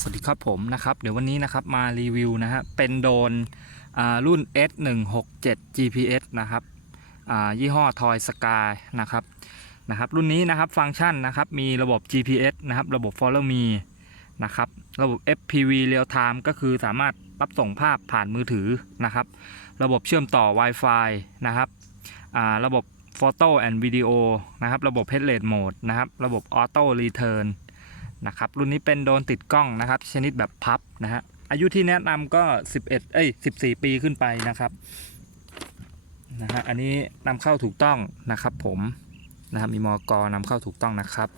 สวัสดีครับผมนะครับ เดี๋ยววันนี้นะครับมารีวิวนะฮะเป็นโดนรุ่น S167 GPS นะครับยี่ห้อ Toy Sky นะครับนะครับ รุ่นนี้นะครับฟังก์ชันนะครับมีระบบ GPS นะครับระบบ Follow Me นะครับระบบ FPV Real Time ก็คือสามารถรับส่งภาพผ่านมือถือนะครับ ระบบเชื่อมต่อ Wi-Fi นะครับระบบ Photo and Video นะครับระบบ Headless Mode นะครับระบบ Auto Return นะครับรุ่นนี้เป็นโดนติดกล้องนะครับ ชนิดแบบพับนะฮะอายุที่แนะนำก็ 11 เอ้ย 14 ปีขึ้นไปนะครับนะฮะอันนี้นำเข้าถูกต้องนะครับผมนะครับมีมอกนำเข้าถูกต้องนะครับ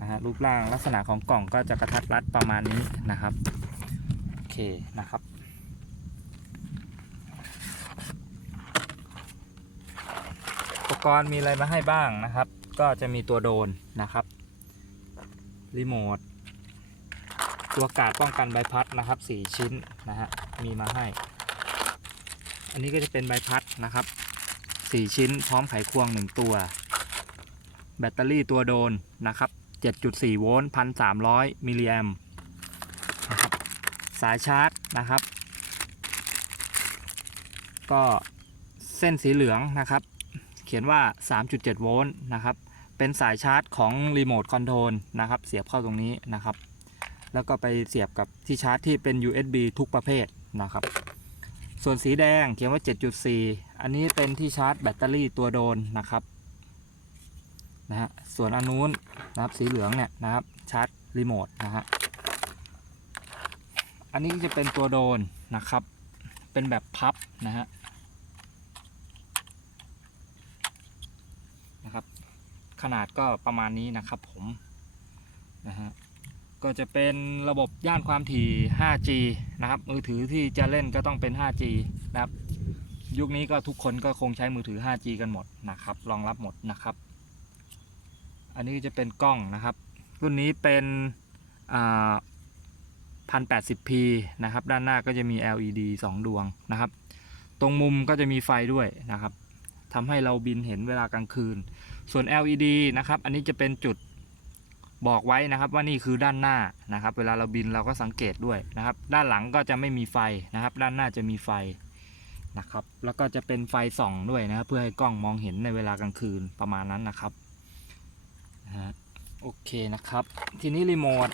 นะฮะรูปร่างลักษณะของกล่องก็จะกระทัดรัดประมาณนี้นะครับโอเคนะครับอุปกรณ์มีอะไรมาให้บ้างนะครับ ก็จะมีตัวโดรนนะครับรีโมทตัวกาดป้องกันใบพัดนะครับ 4 ชิ้นนะฮะมีมาให้ อันนี้ก็จะเป็นใบพัดนะครับ 4 ชิ้นพร้อมไขควง 1 ตัว แบตเตอรี่ตัวโดรนนะครับ 7.4 โวลต์ 1,300 มิลลิแอมนะครับสายชาร์จนะครับ ก็เส้นสีเหลืองนะครับ เขียนว่า 3.7 โวลต์นะครับ เป็นสายชาร์จของรีโมทคอนโทรลนะครับ เสียบเข้าตรงนี้นะครับ แล้วก็ไปเสียบกับที่ชาร์จที่เป็น USB ทุกประเภทนะครับ ส่วนสีแดงเขียนว่า 7.4 อันนี้เป็นที่ชาร์จแบตเตอรี่ตัวโดนนะครับนะฮะส่วนอันนู้นนะครับสีเหลืองเนี่ยนะครับชาร์จรีโมทนะฮะอันนี้จะเป็นตัวโดนนะครับ เป็นแบบพับนะฮะ นะครับ ขนาดก็ประมาณนี้นะครับผมนะฮะก็จะเป็นระบบย่านความถี่ 5G นะครับ มือถือที่จะเล่นก็ต้องเป็น 5G นะครับ ยุคนี้ก็ทุกคนก็คงใช้มือถือ 5G กันหมดนะครับ รองรับหมดนะครับ อันนี้จะเป็นกล้องนะครับ รุ่นนี้เป็น 1080p นะครับ ด้านหน้าก็จะมี LED 2 ดวงนะครับ ตรงมุมก็จะมีไฟด้วยนะครับ ทำให้เราบินเห็นเวลากลางคืน ส่วน LED นะครับ อันนี้จะเป็นจุดบอกไว้นะครับว่านี่คือด้านหน้านะครับ เวลาเราบินเราก็สังเกตด้วยนะครับ ด้านหลังก็จะไม่มีไฟนะครับ ด้านหน้าจะมีไฟนะครับ แล้วก็จะเป็นไฟส่องด้วยนะครับ เพื่อให้กล้องมองเห็นในเวลากลางคืนประมาณนั้นนะครับฮะโอเคนะครับ ทีนี้รีโมท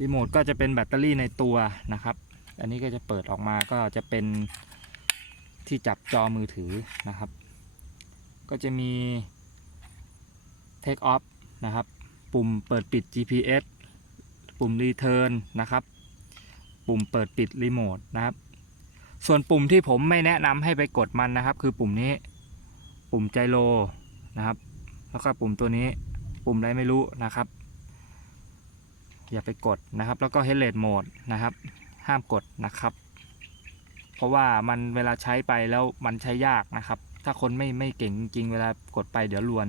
รีโมทก็จะเป็นแบตเตอรี่ในตัวนะครับ อันนี้ก็จะเปิดออกมาก็จะเป็น ที่จับจอมือถือนะครับ ก็จะมี Take Off นะครับ ปุ่มเปิดปิด GPS ปุ่ม Return นะครับ ปุ่มเปิดปิดรีโมทนะครับ ส่วนปุ่มที่ผมไม่แนะนำให้ไปกดมันนะครับ คือปุ่มนี้ ปุ่มไจโรนะครับ แล้วก็ปุ่มตัวนี้ ปุ่มอะไรไม่รู้นะครับ อย่าไปกดนะครับ แล้วก็ Headless Mode นะครับ ห้ามกดนะครับ เพราะว่ามันเวลาใช้ไปแล้วมันใช้ยากนะครับ ถ้าคนไม่ไม่เก่งจริงเวลากดไปเดี๋ยวลวน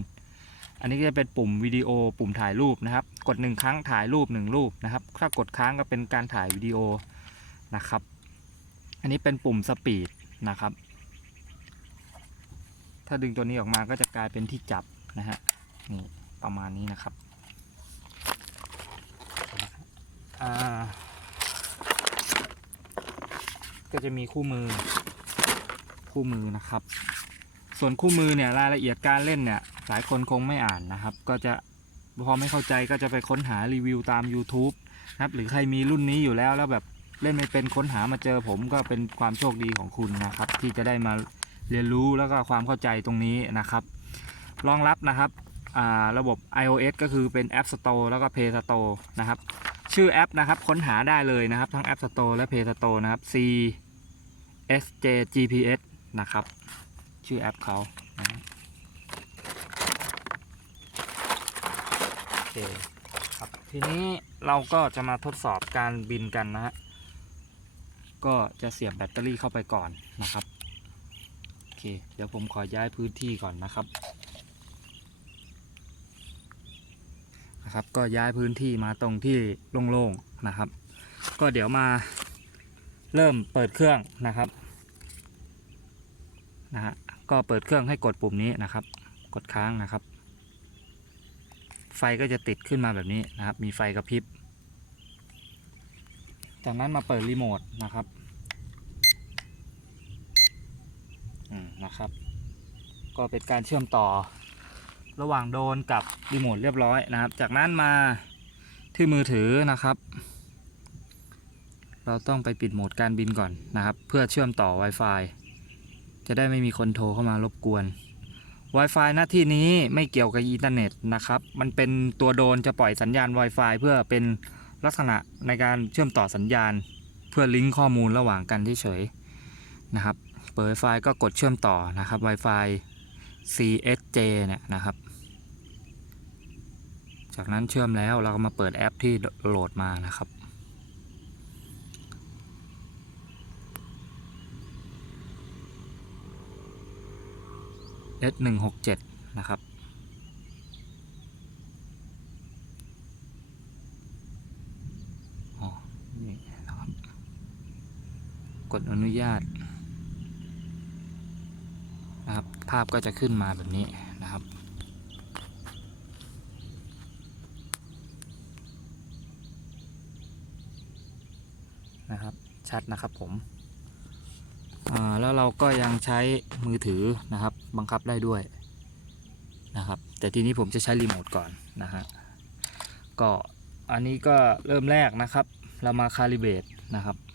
อันนี้ก็จะเป็นปุ่มวิดีโอปุ่มถ่ายรูปนะครับ กดหนึ่งครั้งถ่ายรูปหนึ่งรูปนะครับ ถ้ากดค้างก็เป็นการถ่ายวิดีโอนะครับ อันนี้เป็นปุ่มสปีดนะครับ ถ้าดึงตัวนี้ออกมาก็จะกลายเป็นที่จับนะฮะนี่ประมาณนี้นะครับอ่า ก็จะมีคู่มือ คู่มือนะครับ ส่วนคู่มือเนี่ยรายละเอียดการเล่นเนี่ยหลายคนคงไม่อ่านนะครับ ก็จะพอไม่เข้าใจก็จะไปค้นหารีวิวตาม YouTube นะครับ หรือใครมีรุ่นนี้อยู่แล้วแล้วแบบเล่นไม่เป็นค้นหามาเจอผมก็เป็นความโชคดีของคุณนะครับ ที่จะได้มาเรียนรู้แล้วก็ความเข้าใจตรงนี้นะครับรองรับนะครับระบบ iOS ก็คือเป็น App Store แล้วก็ Play Store นะครับ ชื่อแอปนะครับค้นหาได้เลยนะครับ ทั้ง App Store และ Play Store นะครับ C S J GPS นะครับ ชื่อแอปเขาโอเคครับทีนี้เราก็จะมาทดสอบการบินกันนะฮะ ก็จะเสียบแบตเตอรี่เข้าไปก่อนนะครับ โอเค เดี๋ยวผมขอย้ายพื้นที่ก่อนนะครับนะครับก็ย้ายพื้นที่มาตรงที่โล่งๆนะครับ ก็เดี๋ยวมา เริ่มเปิดเครื่องนะครับนะฮะก็เปิดเครื่องให้กดปุ่มนี้นะครับ กดค้างนะครับ ไฟก็จะติดขึ้นมาแบบนี้นะครับ มีไฟกระพริบ จากนั้นมาเปิดรีโมทนะครับนะครับ ก็เป็นการเชื่อมต่อระหว่างโดรนกับรีโมทเรียบร้อยนะครับ จากนั้นมาที่มือถือนะครับ เราต้องไปปิดโหมดการบินก่อนนะครับ เพื่อเชื่อมต่อ Wi-Fi จะได้ไม่มีคนโทรเข้ามารบกวน Wi-Fi หน้าที่นี้ไม่เกี่ยวกับอินเทอร์เน็ตนะครับ มันเป็นตัวโดนจะปล่อยสัญญาณ Wi-Fi เพื่อเป็นลักษณะในการเชื่อมต่อสัญญาณ เพื่อลิงก์ข้อมูลระหว่างกันเฉยๆนะครับ เปิด Wi-Fi ก็กดเชื่อมต่อนะครับ Wi-Fi CSJ เนี่ยนะครับ จากนั้นเชื่อมแล้วเราก็มาเปิดแอปที่โหลดมานะครับ S 1 6 7นะครับอ๋อนี่นะครับ กดอนุญาตนะครับ ภาพก็จะขึ้นมาแบบนี้นะครับนะครับ ชัดนะครับผม แล้วเราก็ยังใช้มือถือนะครับ บังคับได้ด้วยนะครับ แต่ทีนี้ผมจะใช้รีโมทก่อนนะฮะก็อันนี้ก็เริ่มแรกนะครับ เรามาคาลิเบตนะครับครับ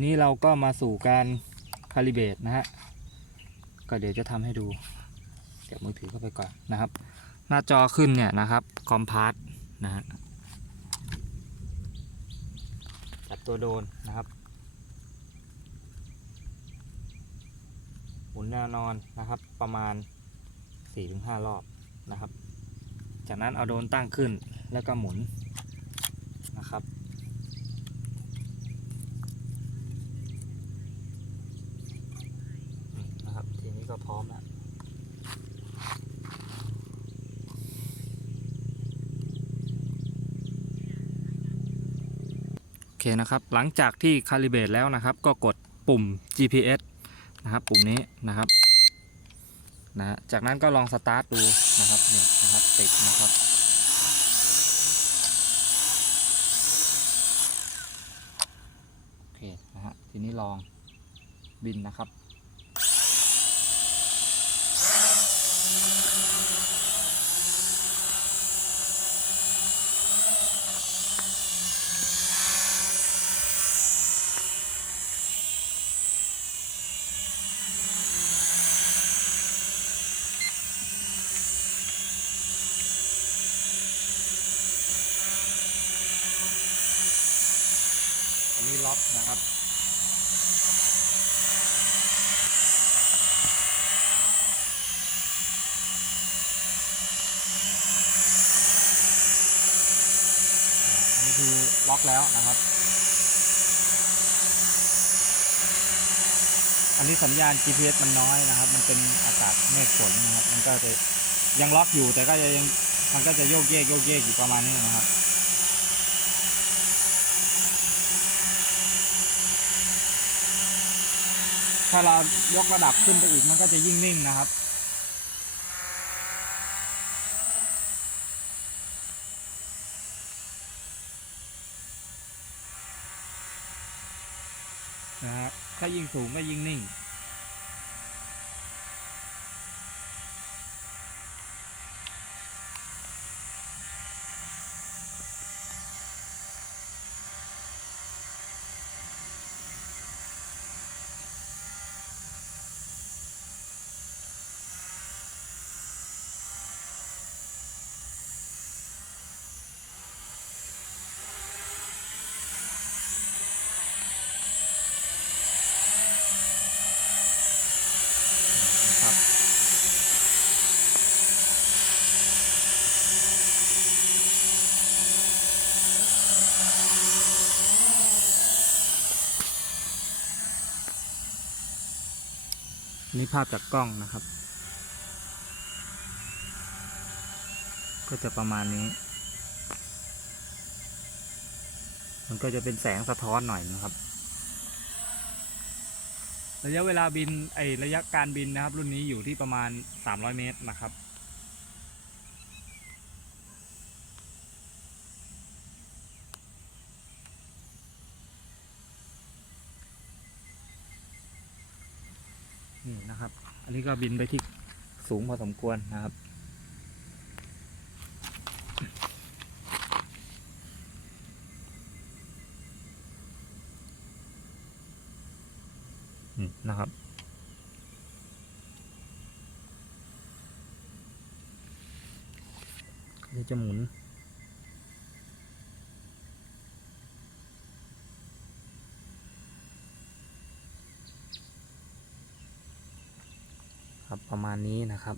ทีนี้เราก็มาสู่การคาลิเบตนะฮะ ก็เดี๋ยวจะทำให้ดูเดี๋ยวมือถือเข้าไปก่อนนะครับ หน้าจอขึ้นเนี่ยนะครับคอมพาร์ตนะฮะจับตัวโดนนะครับหมุนแนวนอนนะครับประมาณ 4-5 รอบนะครับ จากนั้นเอาโดนตั้งขึ้นแล้วก็หมุนนะครับ อืมนะครับ ทีนี้ ก็พร้อมแล้วโอเคนะครับ หลังจากที่คาลิเบตแล้วนะครับ ก็กดปุ่ม GPS นะครับ ปุ่มนี้นะครับนะฮะจากนั้นก็ลองสตาร์ทดูนะครับนี่นะครับติดนะครับโอเคนะฮะทีนี้ลองบินนะครับ อั นนี้ล็อกนะครับอันนี้คือล็อกแล้วนะครับ อันนี้สัญญาณ GPS มันน้อยนะครับ มันเป็นอากาศเมฆฝนนะครับ มันก็จะยังล็อกอยู่แต่ก็จะยังมันก็จะโยกเยกโยกเยกอยู่ประมาณนี้นะครับ ถ้าเรายกระดับขึ้นไปอีกมันก็จะยิ่งนิ่งนะครับ นะฮะถ้ายิ่งสูงก็ยิ่งนิ่ง นี่ภาพจากกล้องนะครับ ก็จะประมาณนี้ มันก็จะเป็นแสงสะท้อนหน่อยนะครับ ระยะเวลาบินไอระยะการบินนะครับ รุ่นนี้อยู่ที่ประมาณ 300 เมตรนะครับ นะครับ อันนี้ก็บินไปที่สูงพอสมควรนะครับ นะครับก็จะหมุน ประมาณนี้นะครับ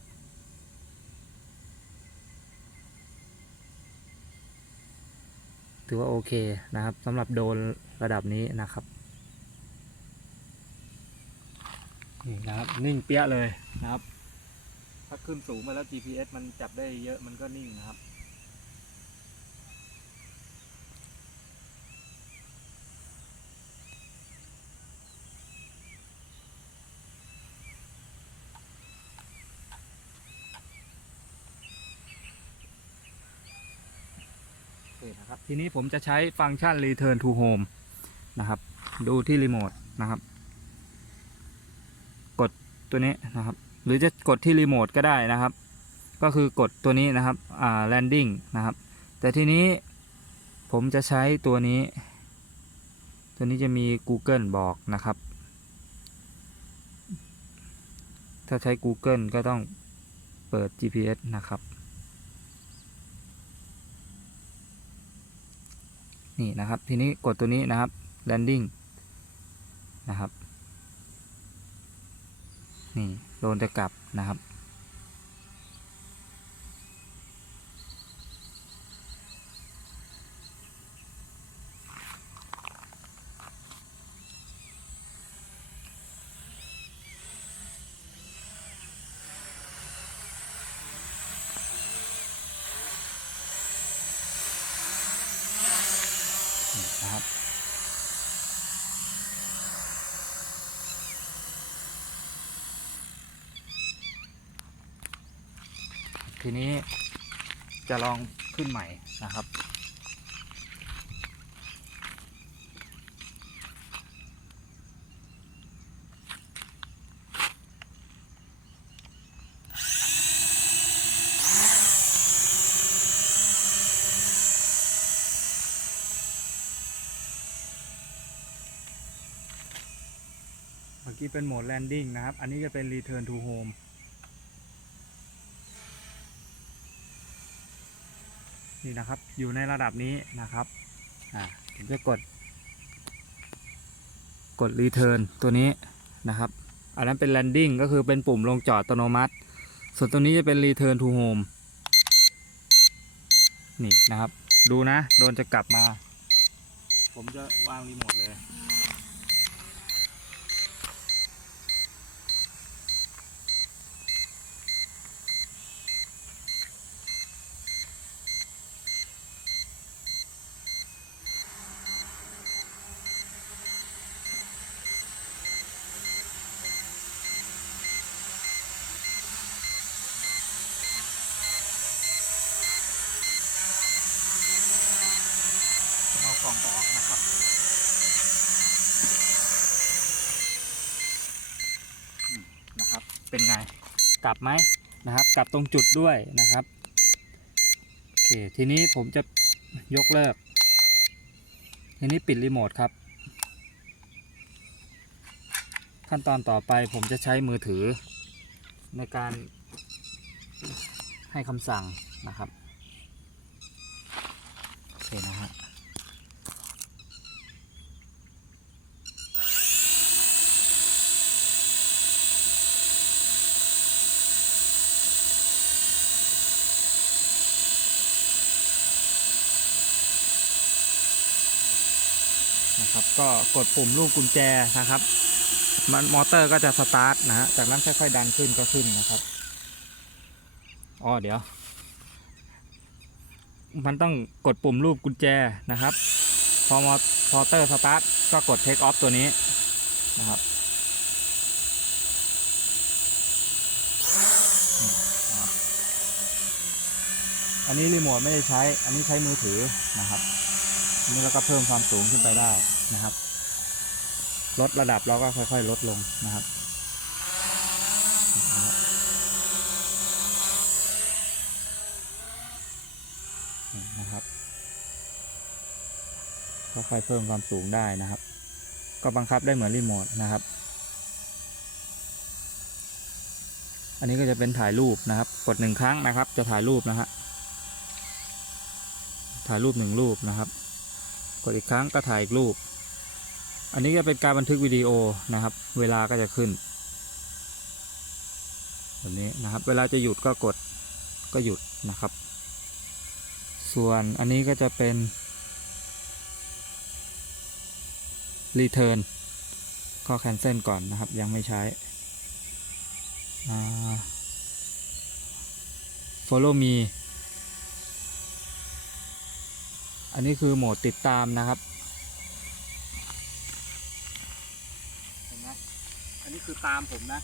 ถือว่าโอเคนะครับสำหรับโดนระดับนี้นะครับนี่นะครับ นิ่งเปี้ยเลยนะครับ ถ้าขึ้นสูงมาแล้ว GPS มันจับได้เยอะมันก็นิ่งนะครับ โอเคนะครับ ทีนี้ผมจะใช้ฟังก์ชัน Return to Home นะครับ ดูที่รีโมทนะครับ กดตัวนี้นะครับ หรือจะกดที่รีโมทก็ได้นะครับ ก็คือกดตัวนี้นะครับอ่า landing นะครับ แต่ทีนี้ผมจะใช้ตัวนี้ ตัวนี้จะมี Google บอกนะครับ ถ้าใช้ Google ก็ต้องเปิด GPS นะครับ นี่นะครับ ทีนี้กดตัวนี้นะครับ landing นะครับ นี่โดนจะกลับนะครับ ทีนี้จะลองขึ้นใหม่นะครับ เมื่อกี้เป็นโหมด landing นะครับ อันนี้จะเป็น return to home นี่นะครับ อยู่ในระดับนี้นะครับอ่าผมจะกด กดรีเทิร์นตัวนี้นะครับ อันนั้นเป็นแลนดิ้งก็คือเป็นปุ่มลงจอดอัตโนมัติ ส่วนตัวนี้จะเป็นรีเทิร์นทูโฮมนี่นะครับ ดูนะ โดนจะกลับมา ผมจะวางรีโมทเลย ต้องเอากล่องออกนะครับ อืมนะครับ เป็นไง กลับไหมนะครับ กลับตรงจุดด้วยนะครับโอเคทีนี้ผมจะยกเลิก ทีนี้ปิดรีโมทครับ ขั้นตอนต่อไปผมจะใช้มือถือ ในการให้คำสั่งนะครับโอเคนะฮะ นะครับ ก็กดปุ่มลูกกุญแจนะครับ มันมอเตอร์ก็จะสตาร์ทนะฮะ จากนั้นค่อยๆดันขึ้นก็ขึ้นนะครับอ๋อเดี๋ยว มันต้องกดปุ่มรูปกุญแจนะครับ พอมอพอเตอร์สตาร์ทก็กดเทคออฟตัวนี้นะครับ อันนี้รีโมทไม่ได้ใช้ อันนี้ใช้มือถือนะครับ นี้เราก็เพิ่มความสูงขึ้นไปได้นะครับ ลดระดับเราก็ค่อย ๆ ลดลงนะครับนะครับนี่นะครับ ค่อยๆเพิ่มความสูงได้นะครับ ก็บังคับได้เหมือนรีโมทนะครับ อันนี้ก็จะเป็นถ่ายรูปนะครับ กดหนึ่งครั้งนะครับ จะถ่ายรูปนะฮะถ่ายรูปหนึ่งรูปนะครับ กดอีกครั้งก็ถ่ายอีกรูป อันนี้จะเป็นการบันทึกวิดีโอนะครับ เวลาก็จะขึ้นแบบนี้นะครับ เวลาจะหยุดก็กดก็หยุดนะครับ ส่วนอันนี้ก็จะเป็น return ก็ cancel ก่อนนะครับ ยังไม่ใช้ follow me อันนี้คือโหมดติดตามนะครับเห็นไหมอันนี้คือตามผมนะ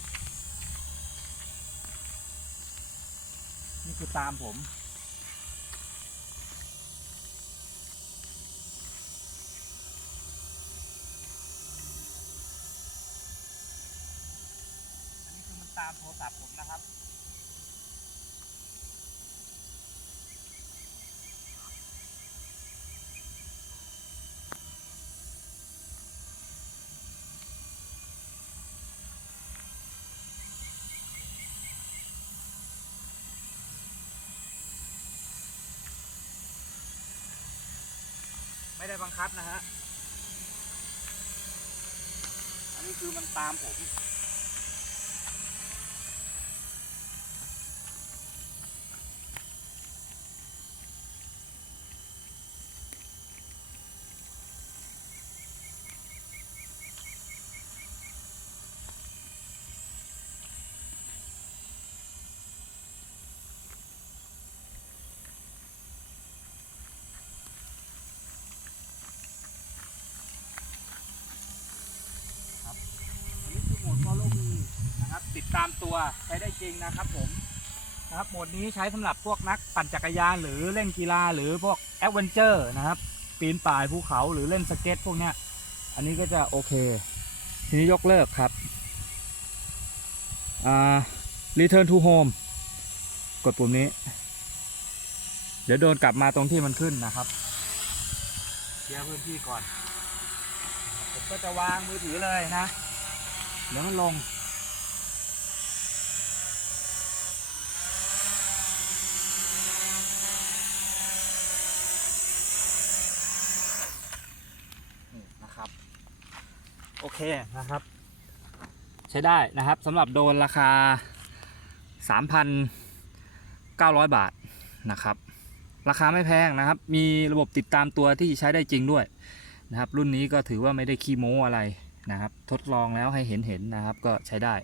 นี่คือตามผม อันนี้คือมันตามโทรศัพท์ผมนะครับ ไม่ได้บังคับนะฮะ อันนี้คือมันตามผม อันนี้คือโหมด follow me นะครับ ตามตัวใช้ได้จริงนะครับผมนะครับโหมดนี้ใช้สำหรับพวกนักปั่นจักรยานหรือเล่นกีฬาหรือพวกแอดเวนเจอร์นะครับปีนป่ายภูเขาหรือเล่นสเก็ตพวกเนี้ยอันนี้ก็จะโอเค ทีนี้ยกเลิกครับอ่า return to home กดปุ่มนี้ เดี๋ยวโดนกลับมาตรงที่มันขึ้นนะครับเคลียร์พื้นที่ก่อน ผมก็จะวางมือถือเลยนะ เดี๋ยวมันลง นี่นะครับ โอ เคนะครับ ใช้ได้นะครับสำหรับโดนราคา 3,900 บาทนะครับ ราคาไม่แพงนะครับ มีระบบติดตามตัวที่ใช้ได้จริงด้วยนะครับ รุ่นนี้ก็ถือว่าไม่ได้ขี้โม้อะไรนะครับ ทดลองแล้วให้เห็นเห็นนะครับ ก็ใช้ได้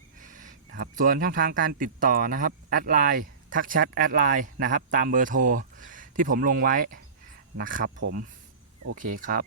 นะครับ ส่วนช่องทางการติดต่อนะครับแอดไลน์ทักแชทแอดไลน์นะครับ ตามเบอร์โทรที่ผมลงไว้นะครับผม โอเคครับ